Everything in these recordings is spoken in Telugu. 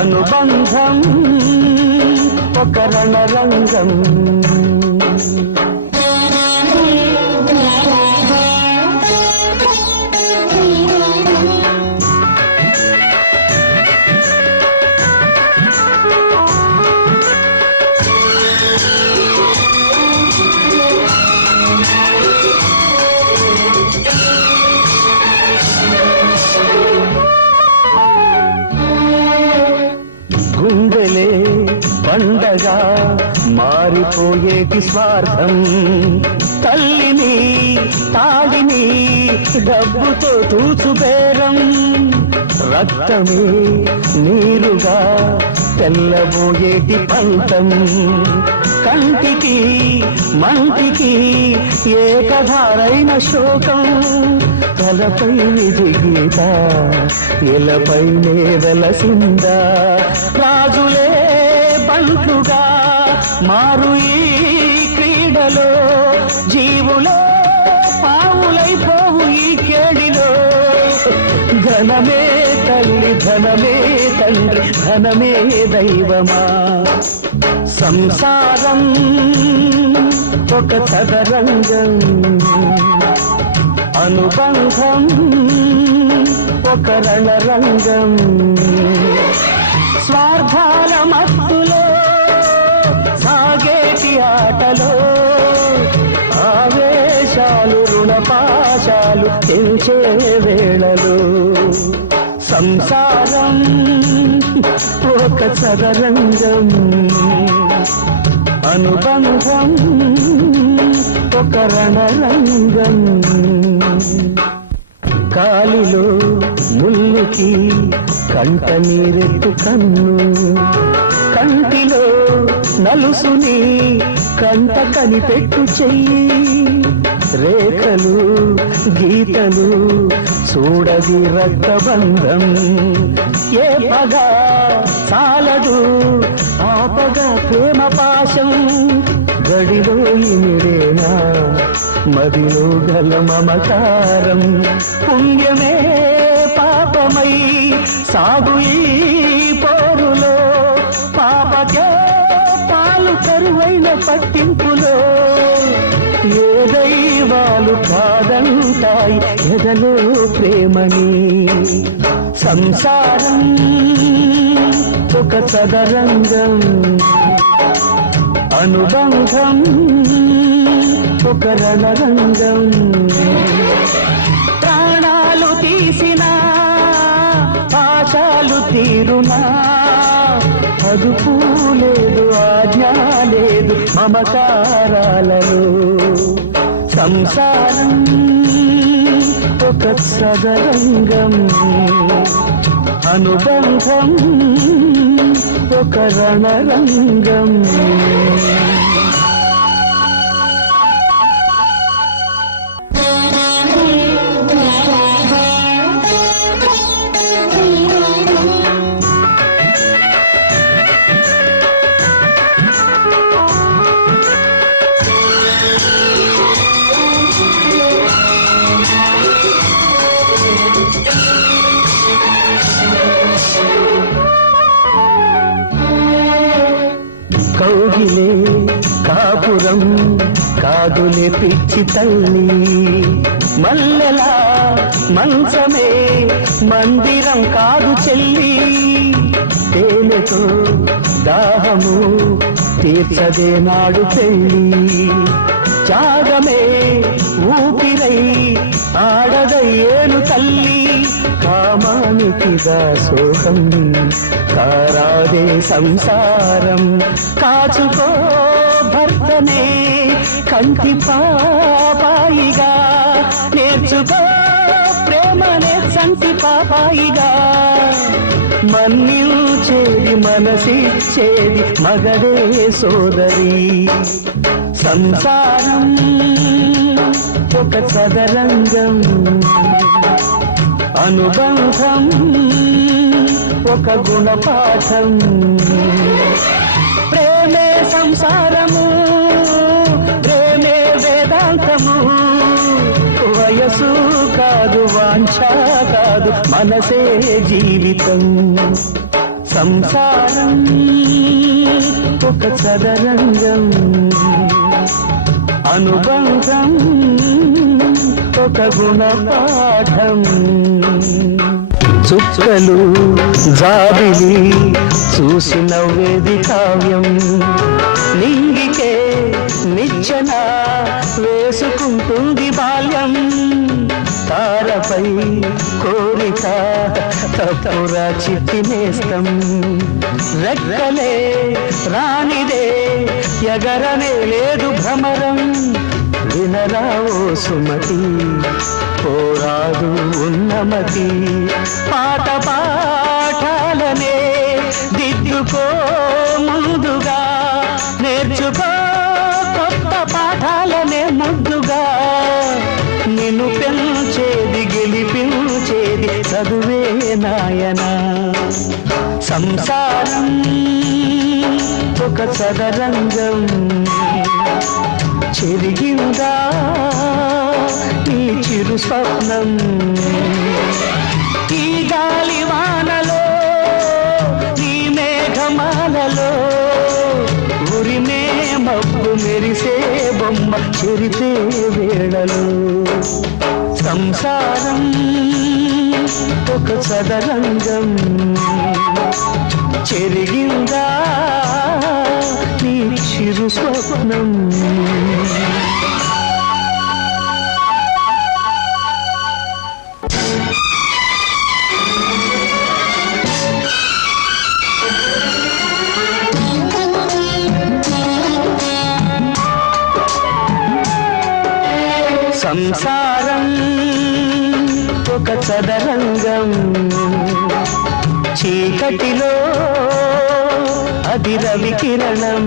అనుబంధం ఒక రణరంగం. పండగా మారిపోయేటి స్వార్థం. తల్లిని తాడిని డబ్బుతో తూచుబేరం రక్తమే నీరుగా తెల్లబోయేటి పంతం. కంటికి మంటికి ఏకధారైన శోకం. తలపై విధి గీత ఎలపై వెలసిందా రాజు మారు ఈ క్రీడలో జీవులే పావులైపోవు ఈ కేడిలో. ధనమే తల్లి ధనమే తండ్రి ధనమే దైవమా. సంసారం ఒక చదరంగం అనుబంధం ఒక రణరంగం. స్వార్థాల మత్తులో సంసారం ఒక చదరంగం. అనుబంధం ఒక రణరంగం. కాలిలో ముల్లుకి కంట నీరెత్తు కన్ను. కంటిలో నలుసుని కంట కనిపెట్టు చెయ్యి. రేఖలు గీతలు చూడది రక్తబంధం. ఏ పగ చాలదు ఆపగ ప్రేమ పాశం. గడిలో ఇమిడేనా మదిలో గల మమకారం. పుణ్యమే పాపమై సాగు పట్టింపులో ఏ దైవాలు కాదంటాయి ఎదలో ప్రేమని. సంసారం ఒక సదరంగం అనుబంధం ఒక రణరంగం. ప్రాణాలు తీసిన పాశాలు తీరునా అదుపు లేదు ఆజ్ఞ లేదు మమకారాలలో సంసారం ఒక సదరంగం అనుబంధం ఒక రణరంగం. కౌగిలే కాపురం కాదులే పిచ్చి తల్లి. మల్లెలా మంచమే మందిరం కాదు చెల్లి. తేనెతో దాహము తీర్చదే నాడు పెళ్ళి. చాగమే ఊపిరై ఆడదయ్యేను తల్లి. కామానికి దాసోహం కారాదే సంసారం కాచుకో భర్తనే. కంటి పాపాయిగా నేర్చుకో ప్రేమనే సంటి పాపాయిగా. మన్నించేది మనసిచ్చేది మగడే సోదరి. సంసారం ఒక చదరంగం అనుబంధం ఒక గుణపాఠం. ప్రేమే సంసారము ప్రేమే వేదాంతము. వయసు కాదు వాంఛ కాదు మనసే జీవితం. సంసారం ఒక చదరంగం అనుబంధం ఒక గుణపాఠం చుక్కలు జాబిలి చూసి నవ్వేది కావ్యం. నింగికే నిచ్చన వేసుకుంటుంది బాల్యం. తారపై కోరిక తప్పురా చిట్టినేస్తం రెక్కలే రానిదే ఎగరనే లేదు భ్రమరం. వినరావో సుమతి? పోరాదు ఉన్నమతి. పాట పాఠాలనే దిద్దుకో ముందుగా. నేర్చుకో కొత్త పాఠాలనే ముద్దుగా. నిన్ను పెంచేది గెలిపించేది చదువే నాయనా. సంసారం ఒక చదరంగం చెరిగిందా? నీ చిరు స్వప్నం ఈ గాలి వానలో ఈ మేఘమాలలో ఉరిమే మబ్బు మెరిసే బొమ్మ చెరితే వేళలో. సంసారం ఒక చదరంగం. చెరిగిందా? చిరు స్వప్నం. సంసారం ఒక చదరంగం. చీకటిలో అది రవి కిరణం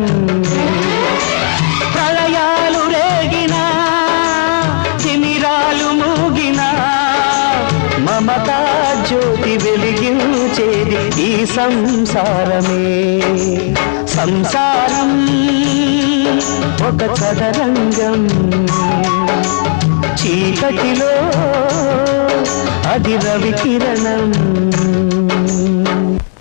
ప్రళయాలు రేగిన తిమిరాలు మూగిన మమతా జ్యోతి వెలిగించేది ఈ సంసారమే. సంసారం ఒక చదరంగం. చీకటిలో అది రవి కిరణం